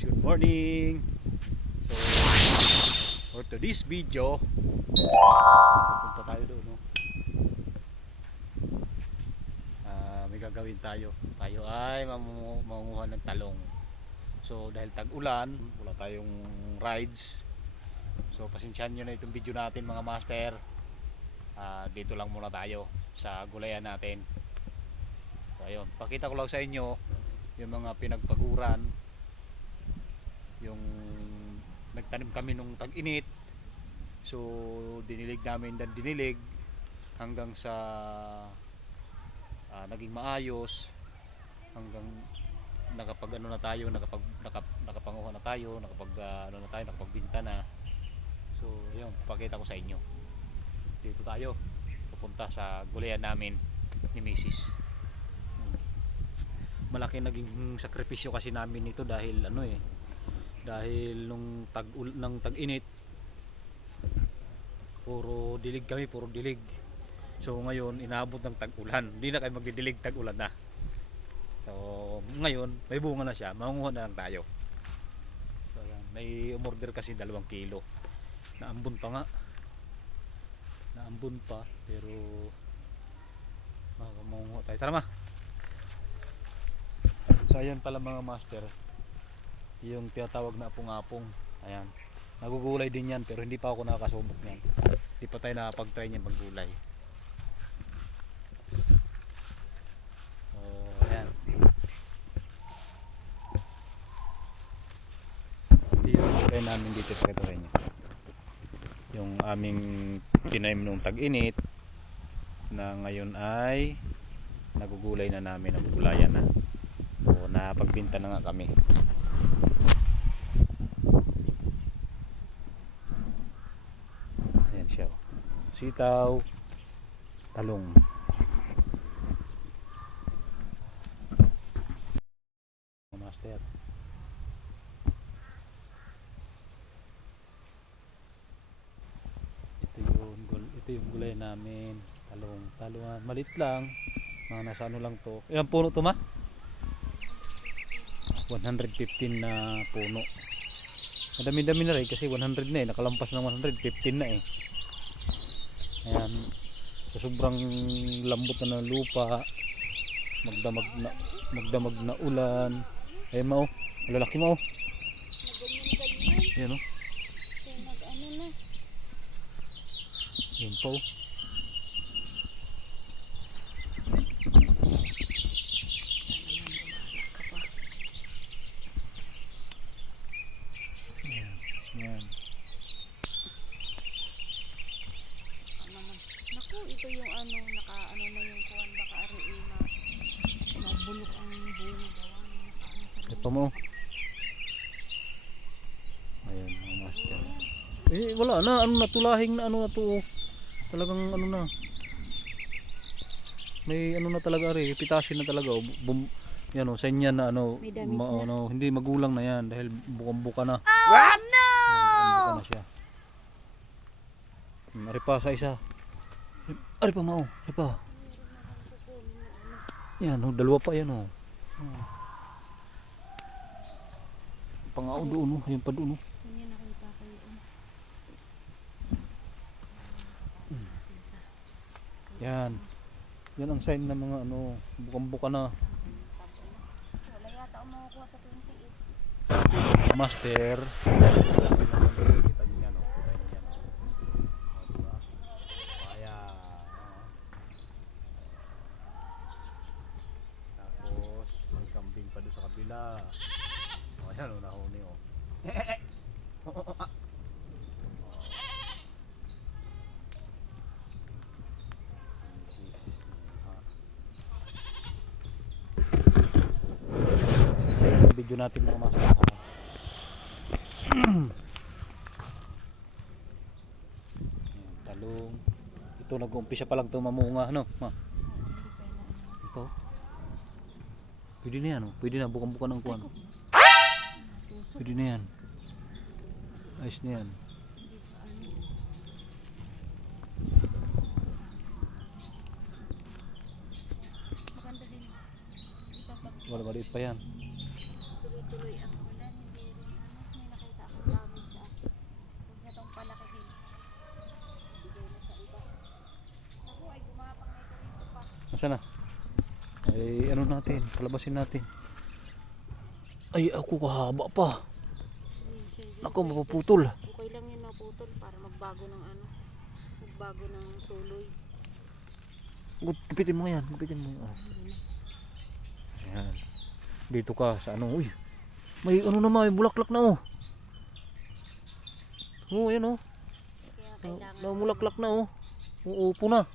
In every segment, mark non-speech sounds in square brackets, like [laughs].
guys, good morning. So, for today's video, pupunta tayo doon, no? Ah, may gagawin tayo. Tayo ay mangunguha ng talong. So, dahil tag-ulan, wala tayong rides. So, pasensyahan nyo na itong video natin mga master. Ah, dito lang muna tayo sa gulayan natin. So, ayun. Pakita ko lang sa inyo yung mga pinagpaguran yung nagtanim kami nung tag-init. So dinilig namin dan dinilig hanggang sa ah, naging maayos. Hanggang nakapag ano na tayo nakapag nakap, nakapanguha na tayo nakapag ah, ano na tayo nakapagbinta na. So yun pakita ko sa inyo. Dito tayo. Pupunta sa gulayan namin ni Mrs malaki naging sakripisyo kasi namin ito dahil ano eh dahil nung tag ng tag-init puro dilig kami puro dilig. So ngayon inaabot ng tag-ulan. Hindi na kayo magdidilig tag-ulan na. So ngayon may bunga na siya. Mangunguha na lang tayo. So, yan. may umorder kasi dalawang kilo. Naambon pa nga. Naambon pa pero makamangunguha tayo. Tara ma. So ayan pala mga master. Yung tinatawag na apong-apong. Ayan. Nagugulay din yan pero hindi pa ako nakakasubok niyan. Hindi pa tayo nakapag-try niyan maggulay. So ayan. Ito yung gulay namin dito pakita sa inyo. Yung aming tinaim nung tag-init na ngayon ay nagugulay na namin ang gulayan na. O napagbinta na nga kami. Ayan siya. oh. Sitaw, talong. Master. Ito yung ito yung gulay namin. Talong, talungan. Malit lang. Mga nasa ano lang to. Ilang puno to ma? 115 na puno. Madami-dami na rin kasi 100 na eh. Nakalampas ng 115 na eh. Sobrang lambot na ng lupa, magdamag na magdamag na ulan. Ayan mo, malalaki mo. Ayan oh. Nag-ano na. Ayan po. Ayan. Ayan. Naman. Naku, ito yung ano, naka ano na yung kuwan baka ari ma. Mabulok ang buong gawa. Naka ano sa Ito mo. Ayan, mga master. Eh, wala na. Ano na, tulahing na ano na to. oh. Talagang ano na. May ano na talaga rin. Pitasin na talaga. oh. Bum, yan o, sa inyan na ano. Damis na. ano, hindi magulang na yan. Dahil bukang-buka na. What? No! Bukang-buka na siya. Hmm, Ari pa sa isa. Ari pa mao. Ari pa. Yan, oh, dalawa pa yan oh. Oh. Pangao doon oh. Ayun pa doon oh. Hindi nakita kayo. Yan. Yan ang sign ng mga ano, bukang-buka na. Wala yata ang makukuha sa 28. Master. Kita niyo yan oh. Kita niyo yan oh. Oh, diba? Ayan. oh. Tapos, may kambing pa doon sa kabila. O, yan oh, nahuni oh. Sis. Ah. Yung video natin mga master. Talong. Ito nag-umpisa pa lang ito mamunga, ano? Ma. Ito. Pwede na yan, oh. Pwede na, bukang-buka ng kuwan. Pwede na yan. Ayos na yan. Wala maliit pa yan tuloy ang ulan, hindi rin ano, may nakita akong dami siya. Ah. Huwag niya itong palakihin. Bigay na sa iba. Ako ay gumapang na ito rito pa. Asa na? Ay ano natin, palabasin natin. Ay ako kahaba pa. Ako mapuputol. Okay lang yun naputol para magbago ng ano. Magbago ng suloy. Gupitin mo yan, gupitin mo yan. Ayan. Dito ka sa ano, uy. May ano naman. May bulaklak na oh. Oo, yan oh. Na, kailangan namulaklak na oh. Uupo na.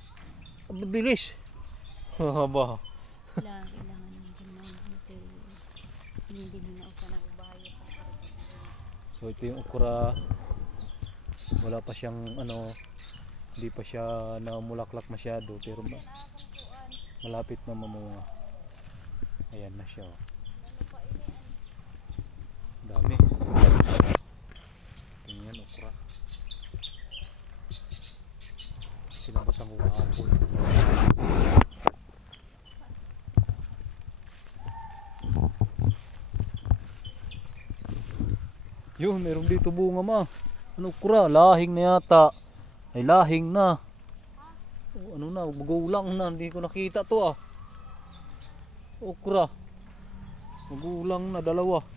Bilis. [laughs] Haba. Kailangan, kailangan ng hotel. Hindi mo na na ubayo. So ito yung okra. Wala pa siyang ano, hindi pa siya namulaklak masyado pero ma- malapit na mamunga. Ayan na siya. Oh. Dami. Tingnan okra. Sinabasan ko kahapon. Yun, meron dito bunga ma. Ano okra? Lahing na yata. Ay lahing na. Oh, ano na, magulang na. Hindi ko nakita to ah. Okra. Magulang na dalawa.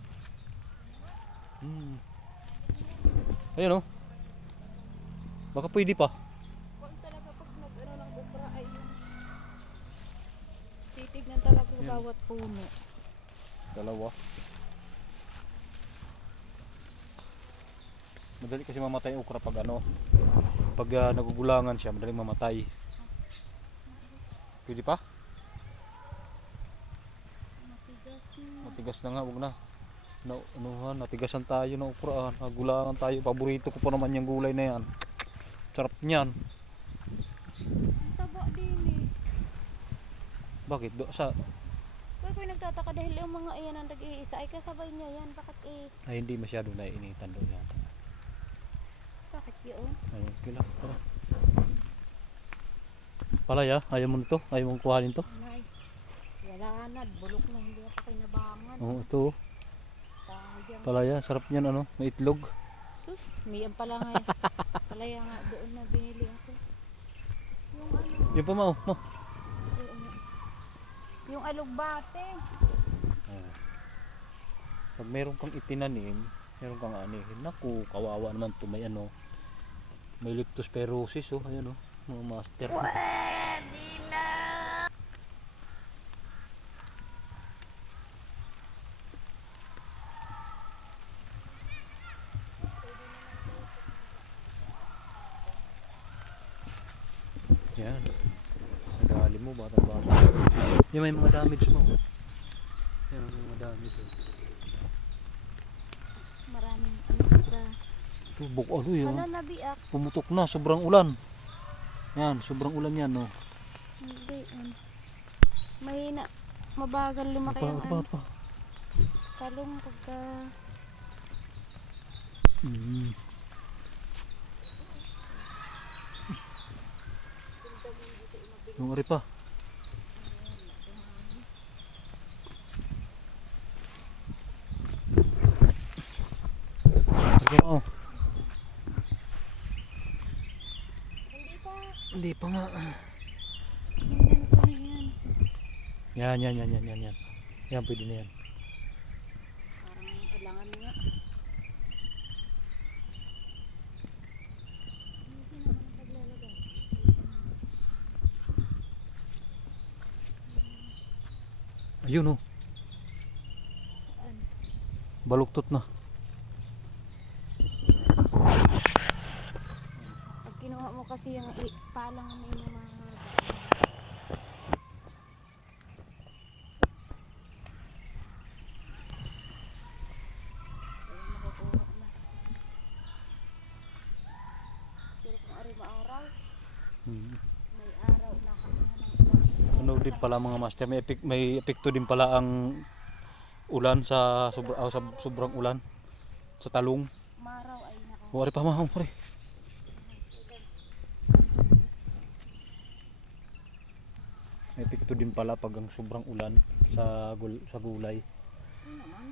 Hmm. Ayan oh. Baka pwede pa. Kung talaga pag nag-ano ng okra ay yung titignan talaga Yan. bawat puno. Dalawa. Madali kasi mamatay okra pag ano. Pag ah, nagugulangan siya, madaling mamatay. Pwede pa? Matigas na. Matigas na nga, wag na. Na, anuhan, natigasan tayo ng okra. ah. Nagulangan tayo. Paborito ko pa naman yung gulay na yan. Sarap niyan. Taba din eh. Bakit? Do, sa, Kaya ko nagtataka dahil yung mga iyan ang tag-iisa ay kasabay niya yan. Bakit eh? ay hindi masyado naiinitan doon yata. Bakit yun? Ay, okay lang. Tara. Palaya, ayaw mo nito? Ayaw mong kuhanin to? Nay, wala na. Bulok na hindi na pa kayo nabangan. Oo, ito. oh. Sayang. Palaya, sarap niyan ano, may itlog. Sus, may ang pala nga. [laughs] Palaya nga doon na binili ako. Yung ano, Yung pa mo. Yung alugbate. Ayan. Pag meron kang itinanim, meron kang anihin. Naku, kawawa naman to may ano. May leptospirosis oh, ayan oh, mga master. Pwede na! Yan. Nagali mo, batang bata. Yan may mga damage mo. Yan may mga damage. Oh. Maraming ano sa... Tubok, ano yun? Ano nabiak? Pumutok na, sobrang ulan. Yan, sobrang ulan yan oh. Hindi. Um, mahina. Mabagal lumaki ang ano, apa. talong pagka... Mm. Yung ari pa. Sige mo. Hindi pa. Hindi pa nga. Tingnan ko na yan. Yan, yan, yan, yan, yan, yan. Yan, pwede na yan. Parang kailangan nga. Ayun oh, Saan? baluktot na. Pag kinuha mo kasi yung i- palang na yung mga Ayun, makukuha na. Pero kung ari maaraw, Hmm. may araw na kanya ng ulan. Ano din pala mga master, may, epek, may epekto din pala ang ulan sa, sobra, ah, sa sobrang ulan sa talong. Maraw ay naka... Wari pa mahong pare. May epekto din pala pag ang sobrang ulan sa gul sa gulay. Ano naman?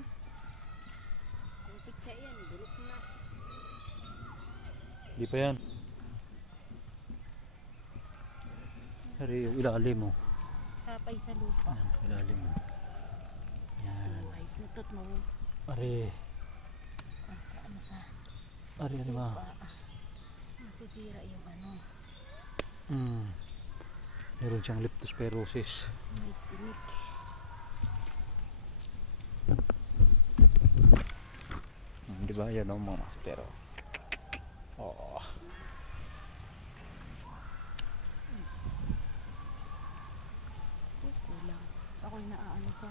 Kung pitsa yan, bulok na. Di pa yan. Hari, ilalim mo. Tinapay sa lupa. Yan, ilalim mo. Yan. Oh, ayos na tot mo. Are, Ah, ano sa are, are ma. lupa. Masisira yung ano. Hmm. Meron siyang leptospirosis. May tinik. Hmm, di ba? Yan ang mga master. oh. Oo. Oh, Ako'y naaano sa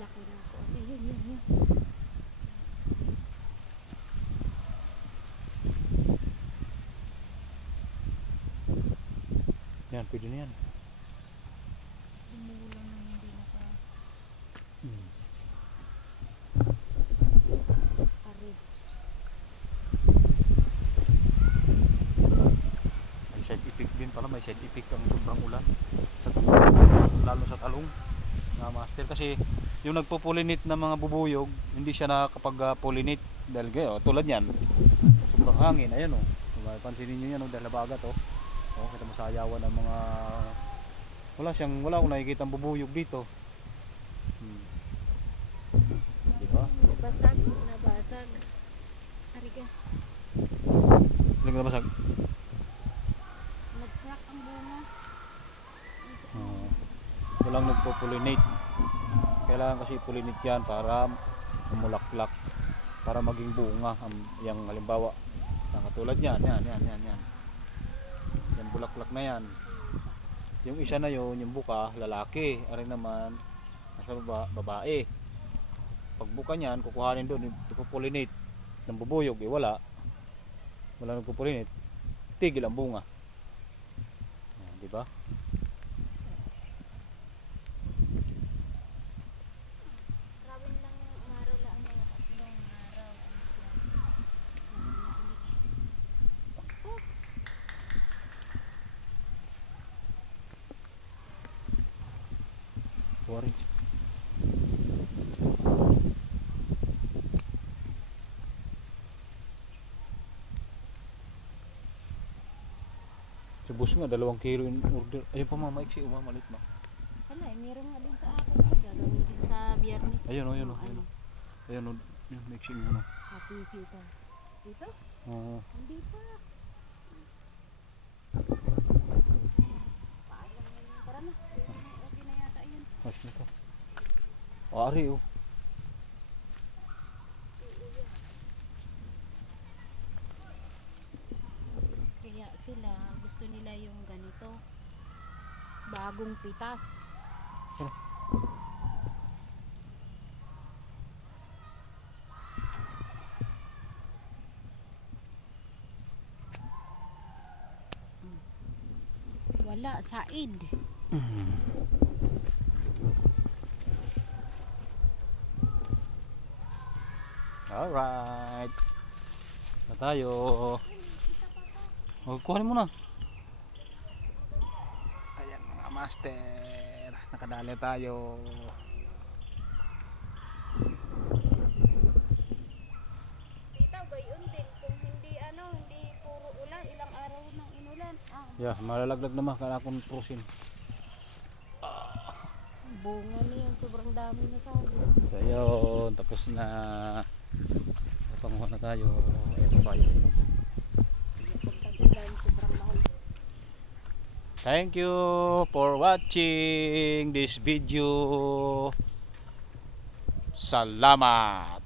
laki ng ko. Ay, yun, yun, yun. Yan, pwede na yan. Lumulang na hindi naka Hmm. pare. May side effect din pala, may side effect ang sobrang ulan. Sa lalo sa talong na master kasi yung nagpo-pollinate ng mga bubuyog, hindi siya nakakapag-pollinate dahil gayo, tulad yan. Sobrang hangin, ayan oh. Kung mapapansin niyo yan oh, dahil nabagat oh. Oh, kita mo sa ayawan ng mga wala siyang wala akong nakikita bubuyog dito. Hmm. Di ba? Basag, nabasag. Ariga, nabasag. nag-crack ang bunga. Oo. Walang nagpo-pollinate. Kailangan kasi pollinate yan para umulaklak para maging bunga ang yung halimbawa ang katulad yan, yan, yan, yan, yan. Yan bulaklak na yan. Yung isa na yun, yung buka, lalaki. Ari naman, nasa baba, babae. Pag buka niyan, kukuhanin doon, ipopollinate ng bubuyog, eh wala. Wala nagpo-pollinate. Tigil ang bunga. Di ba? Grabe lang yung araw lang mga tatlong araw. Ano siya? Oh, Worry. Sa bus nga, dalawang kilo in order. Ayun pa ma, maiksi, umamalit ma. Wala eh, meron nga din sa akin. Gagawin din sa biyernes. Ayun, oh, ayun, oh, Ano, ayun. Ayun, oh, yun, maiksi mo na. Happy Vita. Dito? Oo. Hindi pa. Na. Tara na. Pwede na, Okay na Ayos na to. Ari, oh. Kaya sila, gusto nila yung ganito. Bagong pitas. Oh. Wala, said. Alright. Na tayo. Oh, kuhanin mo na. Ayan mga master. Nakadali tayo. Sitaw, gayon din. Kung hindi ano, hindi puro ulan, ilang araw nang inulan. Ah, Yeah, malalaglag naman kaya akong prusin. bunga niyan, sobrang dami na sa akin. So yun, tapos na. Panguha na tayo. Ito mahal. Thank you for watching this video. Salamat.